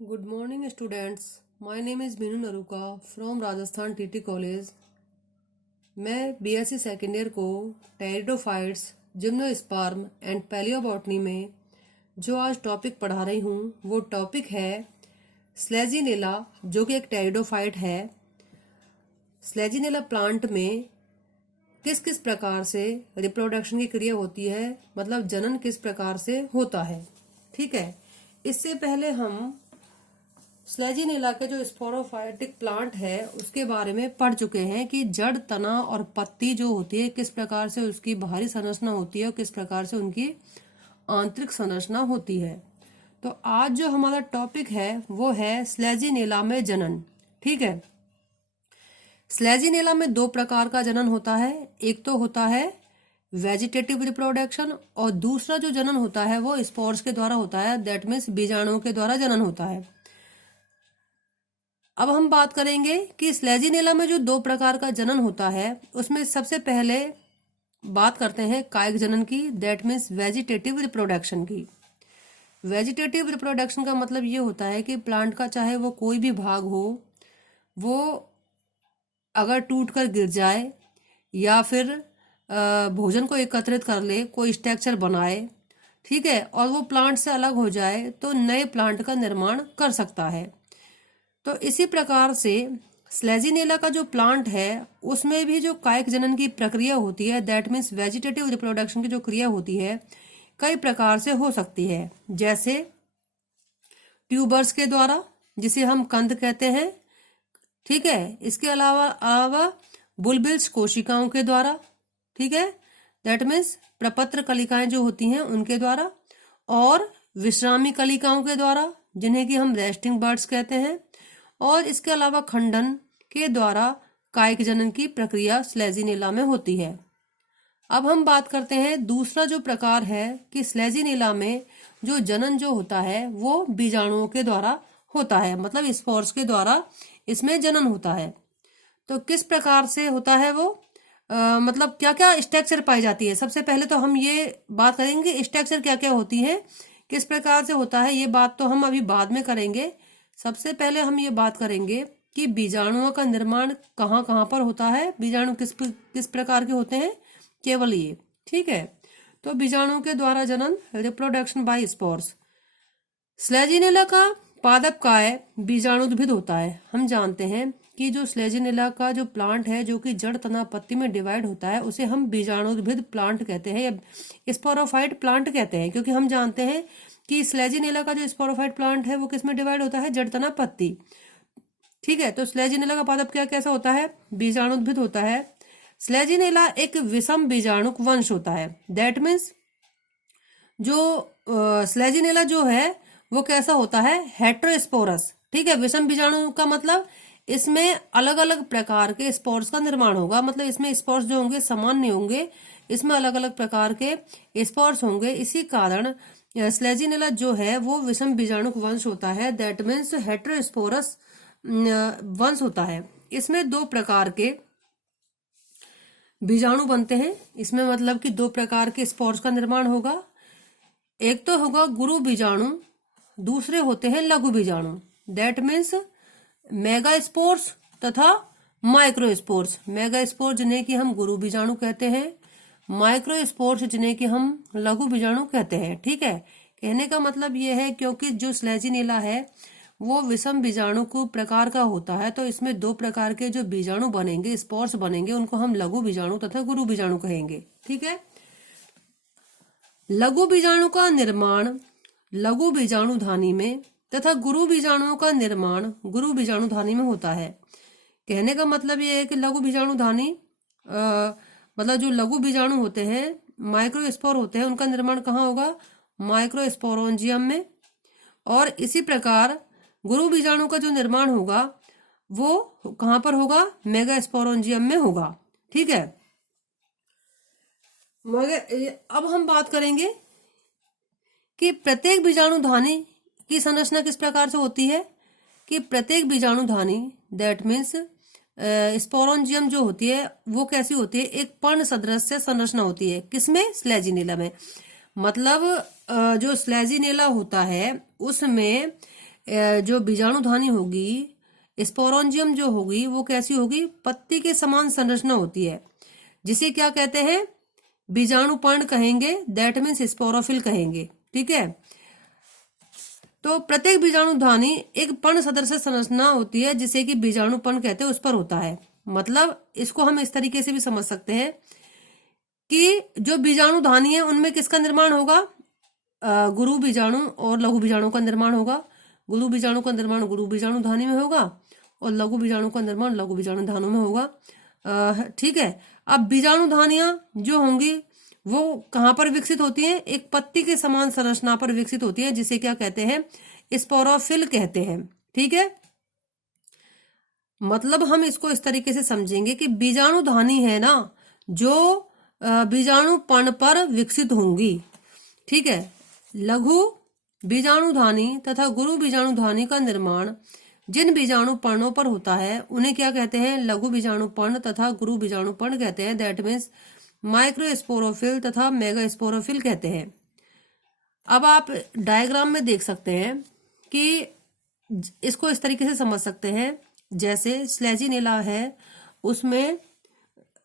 Good morning, students. My name is Binu Naruka from Rajasthan TT College. मैं BSc second year को pteridophytes, gymnosperm and palaeobotany में जो आज topic पढ़ा रही हूँ वो टॉपिक है स्लेजिनेला, जो कि एक टेरिडोफाइट है। स्लेजिनेला प्लांट में किस किस प्रकार से रिप्रोडक्शन की क्रिया होती है, मतलब जनन किस प्रकार से होता है। ठीक है, इससे पहले हम स्लेजिनेला के जो स्पोरोफाइटिक प्लांट है उसके बारे में पढ़ चुके हैं कि जड़, तना और पत्ती जो होती है किस प्रकार से उसकी बाहरी संरचना होती है और किस प्रकार से उनकी आंतरिक संरचना होती है। तो आज जो हमारा टॉपिक है वो है स्लेजिनेला में जनन। ठीक है, स्लेजिनेला में दो प्रकार का जनन होता है। एक तो होता है वेजिटेटिव रिप्रोडक्शन और दूसरा जो जनन होता है वो स्पोर्स के द्वारा होता है, दैट मीन्स बीजाणुओं के द्वारा जनन होता है। अब हम बात करेंगे कि स्लेजिनेला में जो दो प्रकार का जनन होता है उसमें सबसे पहले बात करते हैं कायिक जनन की, दैट मीन्स वेजिटेटिव रिप्रोडक्शन की। वेजिटेटिव रिप्रोडक्शन का मतलब ये होता है कि प्लांट का चाहे वो कोई भी भाग हो, वो अगर टूट कर गिर जाए या फिर भोजन को एकत्रित कर ले, कोई स्ट्रक्चर बनाए, ठीक है, और वो प्लांट से अलग हो जाए तो नए प्लांट का निर्माण कर सकता है। तो इसी प्रकार से स्लेजिनेला का जो प्लांट है उसमें भी जो कायिक जनन की प्रक्रिया होती है, दैट मीन्स वेजिटेटिव रिप्रोडक्शन की जो क्रिया होती है कई प्रकार से हो सकती है, जैसे ट्यूबर्स के द्वारा, जिसे हम कंद कहते हैं। ठीक है, इसके अलावा बुलबिल्स कोशिकाओं के द्वारा, ठीक है, दैट मीन्स प्रपत्र कलिकाएं जो होती हैं उनके द्वारा, और विश्रामी कलिकाओं के द्वारा जिन्हें कि हम रेस्टिंग बर्ड्स कहते हैं, और इसके अलावा खंडन के द्वारा कायिक जनन की प्रक्रिया स्लेजिनेला में होती है। अब हम बात करते हैं दूसरा जो प्रकार है कि स्लेजिनेला में जो जनन जो होता है वो बीजाणुओं के द्वारा होता है, मतलब स्पोर्स के द्वारा इसमें जनन होता है। तो किस प्रकार से होता है वो, मतलब क्या क्या स्ट्रक्चर पाई जाती है। सबसे पहले तो हम ये बात करेंगे स्ट्रक्चर क्या क्या होती है, किस प्रकार से होता है, ये बात तो हम अभी बाद में करेंगे। सबसे पहले हम ये बात करेंगे कि बीजाणुओं का निर्माण कहाँ कहाँ पर होता है, बीजाणु किस प्रकार के होते हैं, केवल ये। ठीक है, तो बीजाणुओं के द्वारा जनन, रिप्रोडक्शन बाय स्पोर्स। स्लेजिनेला का पादप काय बीजाणुद्भिद होता है। हम जानते हैं कि जो स्लेजिनेला का जो प्लांट है जो कि जड़, तना, पत्ती में डिवाइड होता है उसे हम बीजाणुद्भिद प्लांट कहते हैं या स्पोरोफाइट प्लांट कहते हैं, क्योंकि हम जानते हैं कि स्लेजिनेला का जो स्पोरोफाइट प्लांट है वो किस में डिवाइड होता है, जड़, तना, पत्ती। ठीक है, तो स्लेजिनेला का पादप क्या कैसा होता है, बीजाणुद्भिद होता है। स्लेजिनेला एक विषम बीजाणुक वंश होता है, दैट मीन्स जो स्लेजिनेला जो है वो कैसा होता है, हेट्रोस्पोरस। ठीक है, विषम बीजाणु का मतलब इसमें अलग अलग प्रकार के स्पोर्स का निर्माण होगा, मतलब इसमें स्पोर्स जो होंगे समान नहीं होंगे, इसमें अलग अलग प्रकार के स्पोर्स होंगे। इसी कारण स्लेजिनेला जो है वो विषम बीजाणुक वंश होता है, दैट मीन्स हेट्रोस्पोरस वंश होता है। इसमें दो प्रकार के बीजाणु बनते हैं, इसमें मतलब कि दो प्रकार के स्पोर्स का निर्माण होगा। एक तो होगा गुरु बीजाणु, दूसरे होते हैं लघु बीजाणु, दैट मीन्स मेगा स्पोर्स तथा माइक्रो स्पोर्स। मेगा स्पोर्स जिन्हें कि हम गुरु बीजाणु कहते हैं, माइक्रो स्पोर्स जिन्हें कि हम लघु बीजाणु कहते हैं। ठीक है, कहने का मतलब यह है क्योंकि जो स्लेजिनेला है वो विषम बीजाणु को प्रकार का होता है, तो इसमें दो प्रकार के जो बीजाणु बनेंगे, स्पोर्स बनेंगे, उनको हम लघु बीजाणु तथा गुरु बीजाणु कहेंगे। ठीक है, लघु बीजाणु का निर्माण लघु बीजाणुधानी में तथा गुरु बीजाणुओं का निर्माण गुरु बीजाणुधानी में होता है। कहने का मतलब ये है कि लघु बीजाणुधानी मतलब जो लघु बीजाणु होते हैं, माइक्रोस्पोर होते हैं, उनका निर्माण कहाँ होगा, माइक्रोस्पोरोंजियम में। और इसी प्रकार गुरु बीजाणु का जो निर्माण होगा वो कहाँ पर होगा, मेगास्पोरोंजियम में होगा। ठीक है, मगर अब हम बात करेंगे कि प्रत्येक बीजाणुधानी की संरचना किस प्रकार से होती है, कि प्रत्येक बीजाणुधानी दैट मीन्स स्पोरोंजियम जो होती है वो कैसी होती है, एक पर्ण सदृश संरचना होती है, किसमें, स्लेजिनेला में। मतलब जो स्लेजिनेला होता है उसमें जो बीजाणुधानी होगी, स्पोरोंजियम जो होगी वो कैसी होगी, पत्ती के समान संरचना होती है, जिसे क्या कहते हैं, बीजाणुपर्ण कहेंगे, दैट मीन्स स्पोरोफिल कहेंगे। ठीक है, तो प्रत्येक बीजाणुधानी एक पर्ण सदृश संरचना होती है जिसे कि बीजाणुपर्ण कहते हैं, उस पर होता है। मतलब इसको हम इस तरीके से भी समझ सकते हैं कि जो बीजाणुधानी है उनमें किसका निर्माण होगा, गुरु बीजाणु और लघु बीजाणु का निर्माण होगा। गुरु बीजाणु का निर्माण गुरु बीजाणुधानी में होगा और लघु बीजाणु का निर्माण लघु बीजाणुधानु में होगा। ठीक है, अब बीजाणुधानियां जो होंगी वो कहां पर विकसित होती हैं, एक पत्ती के समान संरचना पर विकसित होती है, जिसे क्या कहते हैं, स्पोरोफिल कहते हैं। ठीक है, मतलब हम इसको इस तरीके से समझेंगे कि बीजाणुधानी है ना जो बीजाणुपर्ण पर विकसित होंगी। ठीक है, लघु बीजाणुधानी तथा गुरु बीजाणुधानी का निर्माण जिन बीजाणुपर्णों पर होता है उन्हें क्या कहते हैं, लघु बीजाणुपर्ण तथा गुरु बीजाणुपर्ण कहते हैं, दैट मीन्स माइक्रोस्पोरोफिल तथा मेगास्पोरोफिल कहते हैं। अब आप डायग्राम में देख सकते हैं कि इसको इस तरीके से समझ सकते हैं, जैसे स्लेजिनेला है उसमें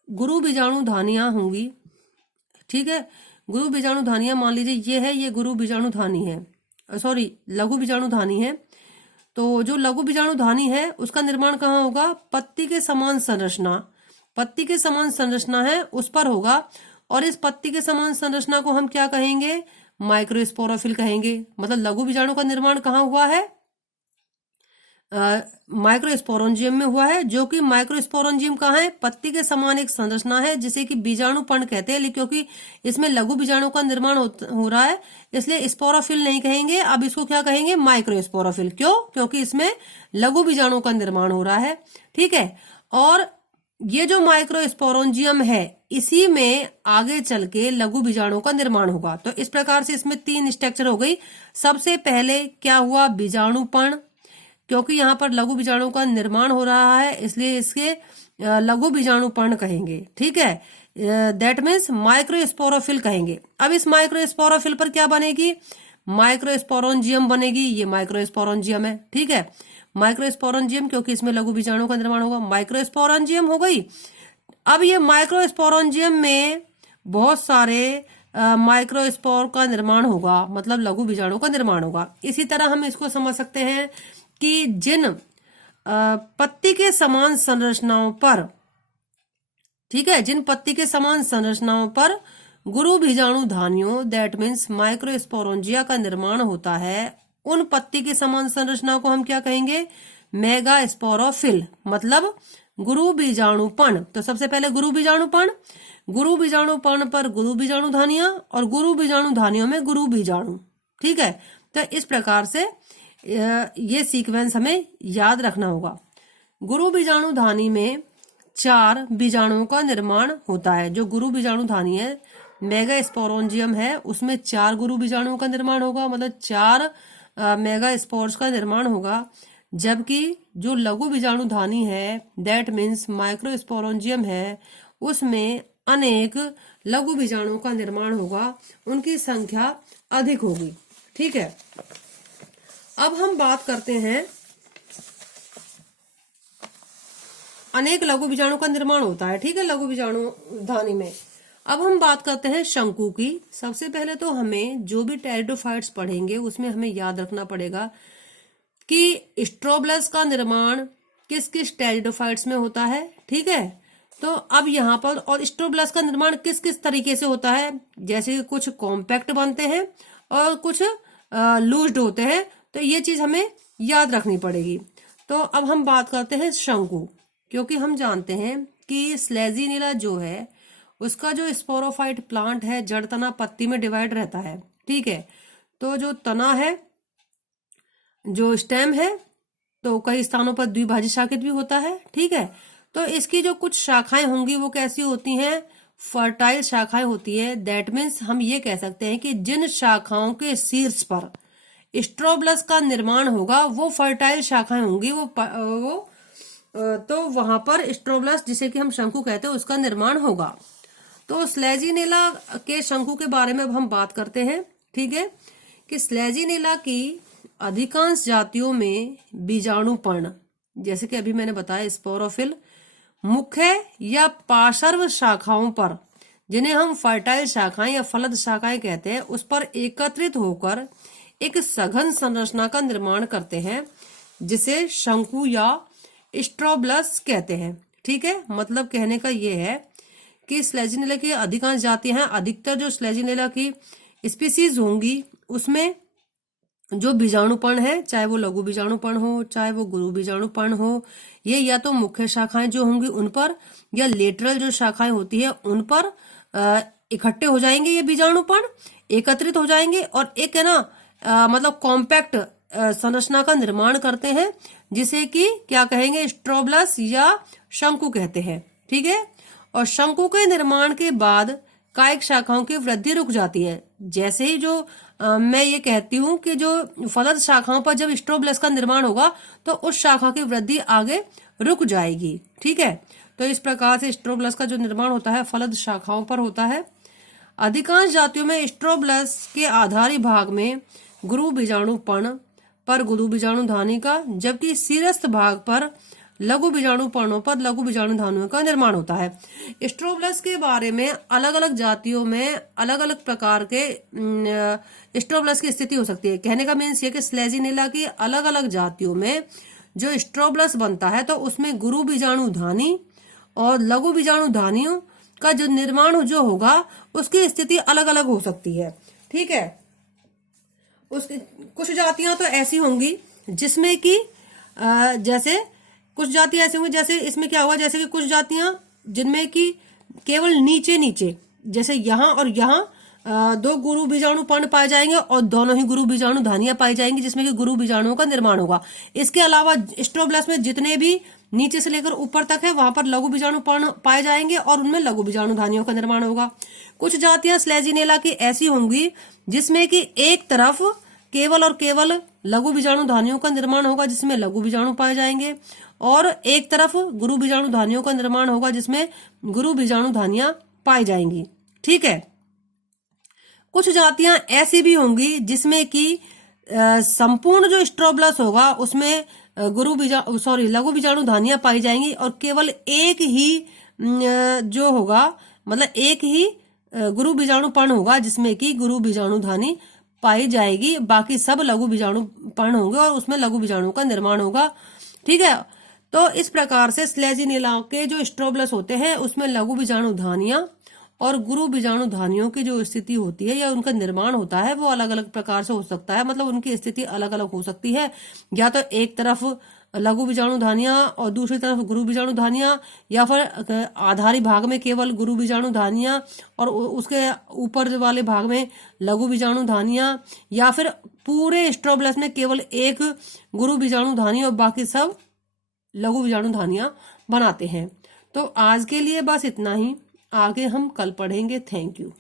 गुरु बीजाणुधानियां होंगी। ठीक है, गुरु बीजाणुधानियां मान लीजिए ये है, ये गुरु बीजाणुधानी है, सॉरी लघु बीजाणुधानी है। तो जो लघु बीजाणुधानी है उसका निर्माण कहाँ होगा, पत्ती के समान संरचना, पत्ती के समान संरचना है उस पर होगा। और इस पत्ती के समान संरचना को हम क्या कहेंगे, माइक्रोस्पोरोफिल कहेंगे। मतलब लघु बीजाणु का निर्माण कहाँ हुआ है, माइक्रोस्पोरोंजियम में हुआ है, जो कि माइक्रोस्पोरोंजियम कहाँ है, पत्ती के समान एक संरचना है जिसे कि बीजाणुपर्ण कहते हैं, क्योंकि इसमें लघु बीजाणु का निर्माण हो रहा है, इसलिए स्पोरोफिल नहीं कहेंगे, अब इसको क्या कहेंगे, माइक्रोस्पोरोफिल। क्यों, क्योंकि इसमें लघु बीजाणु का निर्माण हो रहा है। ठीक है, और ये जो माइक्रोस्पोरोंजियम है इसी में आगे चल के लघु बीजाणु का निर्माण होगा। तो इस प्रकार से इसमें 3 स्ट्रक्चर हो गई। सबसे पहले क्या हुआ, बीजाणुपर्ण, क्योंकि यहाँ पर लघु बीजाणु का निर्माण हो रहा है इसलिए इसके लघु बीजाणुपर्ण कहेंगे। ठीक है, दैट मीन्स माइक्रोस्पोरोफिल कहेंगे। अब इस माइक्रोस्पोरोफिल पर क्या बनेगी, माइक्रोस्पोरोंजियम बनेगी, ये माइक्रोस्पोरोंजियम है। ठीक है, माइक्रोस्पोरोंजियम क्योंकि इसमें लघु बीजाणु का निर्माण होगा, माइक्रोस्पोरोंजियम हो गई। अब ये माइक्रोस्पोरोंजियम में बहुत सारे माइक्रोस्पोर का निर्माण होगा, मतलब लघु बीजाणु का निर्माण होगा। इसी तरह हम इसको समझ सकते हैं कि जिन पत्ती के समान संरचनाओं पर, ठीक है, जिन पत्ती के समान संरचनाओं पर गुरु बीजाणुधानियों दैट मीन्स माइक्रोस्पोरोंजिया का निर्माण होता है, उन पत्ती के समान संरचना को हम क्या कहेंगे, मेगास्पोरोफिल, मतलब गुरु बीजाणुपर्ण। तो सबसे पहले गुरु बीजाणुपर्ण, गुरु बीजाणुपर्ण पर गुरु बीजाणुधानियां और गुरु बीजाणुधानियों में गुरु बीजाणु। ठीक है, तो इस प्रकार से ये सीक्वेंस हमें याद रखना होगा। गुरु बीजाणुधानी में 4 बीजाणुओं का निर्माण होता है। जो गुरु बीजाणुधानी है, मेगास्पोरोंजियम है, उसमें 4 गुरु बीजाणुओं का निर्माण होगा, मतलब 4 मेगास्पोर्स का निर्माण होगा। जबकि जो लघु बीजाणुधानी है दैट मीन्स माइक्रोस्पोरोंजियम है, उसमें अनेक लघु बीजाणुओं का निर्माण होगा, उनकी संख्या अधिक होगी। ठीक है, अब हम बात करते हैं, अनेक लघु बीजाणु का निर्माण होता है। ठीक है, लघु बीजाणुधानी में। अब हम बात करते हैं शंकु की। सबसे पहले तो हमें जो भी टेरिडोफाइट्स पढ़ेंगे उसमें हमें याद रखना पड़ेगा कि स्ट्रोब्लस का निर्माण किस किस टेरिडोफाइट्स में होता है। ठीक है, तो अब यहाँ पर और स्ट्रोब्लस का निर्माण किस किस तरीके से होता है, जैसे कुछ कॉम्पैक्ट बनते हैं और कुछ लूज्ड होते हैं, तो ये चीज हमें याद रखनी पड़ेगी। तो अब हम बात करते हैं शंकु, क्योंकि हम जानते हैं कि स्लेजिनेला जो है उसका जो स्पोरोफाइट प्लांट है जड़ तना पत्ती में डिवाइड रहता है। ठीक है, तो जो तना है, जो स्टेम है, तो कई स्थानों पर द्विभाजित शाखित भी होता है। ठीक है, तो इसकी जो कुछ शाखाएं होंगी वो कैसी होती हैं, फर्टाइल शाखाएं होती है। दैट मीन्स हम ये कह सकते हैं कि जिन शाखाओं के शीर्ष पर स्ट्रोब्लस का निर्माण होगा वो फर्टाइल शाखाएं होंगी, तो वहां पर स्ट्रोब्लस, जिसे कि हम शंकु कहते हैं, उसका निर्माण होगा। तो स्लेजिनेला के शंकु के बारे में अब हम बात करते हैं। ठीक है, कि स्लेजिनेला की अधिकांश जातियों में बीजाणु पर्ण, जैसे कि अभी मैंने बताया स्पोरोफिल, मुख्य या पार्श्व शाखाओं पर, जिन्हें हम फर्टाइल शाखाएं या फलद शाखाएं कहते हैं, उस पर एकत्रित होकर एक सघन संरचना का निर्माण करते हैं, जिसे शंकु या स्ट्रोब्लस कहते हैं। ठीक है, मतलब कहने का ये है कि स्लेजिनेला की अधिकांश जातियां हैं, अधिकतर जो स्लेजिनेला की स्पीसीज होंगी उसमें जो बीजाणुपर्ण है, चाहे वो लघु बीजाणुपर्ण हो चाहे वो गुरु बीजाणुपर्ण हो, ये या तो मुख्य शाखाएं जो होंगी उन पर या लेटरल जो शाखाएं होती है उन पर इकट्ठे हो जाएंगे, ये बीजाणुपर्ण एकत्रित हो जाएंगे और एक है ना मतलब कॉम्पैक्ट संरचना का निर्माण करते हैं, जिसे कि क्या कहेंगे, स्ट्रोब्लस या शंकु कहते हैं। ठीक है, और शंकु के निर्माण के बाद कायिक शाखाओं की वृद्धि रुक जाती है। जैसे ही जो मैं ये कहती हूँ कि जो फलद शाखाओं पर जब स्ट्रोब्लस का निर्माण होगा तो उस शाखा की वृद्धि आगे रुक जाएगी। ठीक है, तो इस प्रकार से स्ट्रोब्लस का जो निर्माण होता है फलद शाखाओं पर होता है। अधिकांश जातियों में स्ट्रोब्लस के आधारी भाग में गुरु बीजाणुपर्ण पर गुरु बीजाणुधानी का, जबकि शीर्षस्थ भाग पर लघु बीजाणुपर्णों पर लघु बीजाणुधानियों का निर्माण होता है। स्ट्रोब्लस के बारे में अलग अलग जातियों में अलग अलग प्रकार के स्ट्रोब्लस की स्थिति हो सकती है। कहने का मीन्स ये कि स्लेजिनेला की अलग अलग जातियों में जो स्ट्रोब्लस बनता है तो उसमें गुरु बीजाणुधानी और लघु बीजाणुधानियों का जो निर्माण जो होगा उसकी स्थिति अलग अलग हो सकती है। ठीक है, उसकी कुछ जातियां तो ऐसी होंगी जिसमें कि जैसे कुछ जातियां ऐसी होंगी, जैसे इसमें क्या हुआ, जैसे कि कुछ जातियां जिनमें कि केवल नीचे नीचे, जैसे यहाँ और यहाँ दो गुरु बीजाणुपर्ण पाए जाएंगे और दोनों ही गुरु बीजाणुधानियां पाई जाएंगी, जिसमें कि गुरु बीजाणुओं का निर्माण होगा। इसके अलावा स्ट्रोब्लस में जितने भी नीचे से लेकर ऊपर तक है वहां पर लघु बीजाणुपर्ण पाए जाएंगे और उनमें लघु बीजाणुधानियों का निर्माण होगा। कुछ जातियां स्लेजिनेला की ऐसी होंगी जिसमें कि एक तरफ केवल और केवल लघु बीजाणुधानियों का निर्माण होगा, जिसमें लघु बीजाणु पाए जाएंगे, और एक तरफ गुरु बीजाणुधानियों का निर्माण होगा जिसमें गुरु बीजाणुधानियां पाई जाएंगी। ठीक है, कुछ जातियां ऐसी भी होंगी जिसमें कि संपूर्ण जो स्ट्रोब्लस होगा उसमें लघु बीजाणुधानियां पाई जाएंगी और केवल एक ही जो होगा मतलब एक ही गुरु बीजाणुपर्ण होगा जिसमें कि गुरु बीजाणुधानी पाई जाएगी, बाकी सब लघु बीजाणुपर्ण होंगे और उसमें लघु बीजाणु का निर्माण होगा। ठीक है, तो इस प्रकार से स्लेजिनेला के जो स्ट्रोब्लस होते हैं उसमें लघु बीजाणुधानियां और गुरु बीजाणुधानियों की जो स्थिति होती है या उनका निर्माण होता है वो अलग अलग प्रकार से हो सकता है, मतलब उनकी स्थिति अलग अलग हो सकती है। या तो एक तरफ लघु बीजाणुधानियां और दूसरी तरफ गुरु बीजाणुधानियां, या फिर आधारी भाग में केवल गुरु बीजाणुधानियां और उसके ऊपर वाले भाग में लघु बीजाणुधानियां, या फिर पूरे स्ट्रोब्लस में केवल एक गुरु बीजाणुधानी और बाकी सब लघु बीजाणुधानियां बनाते हैं। तो आज के लिए बस इतना ही, आगे हम कल पढ़ेंगे। Thank you.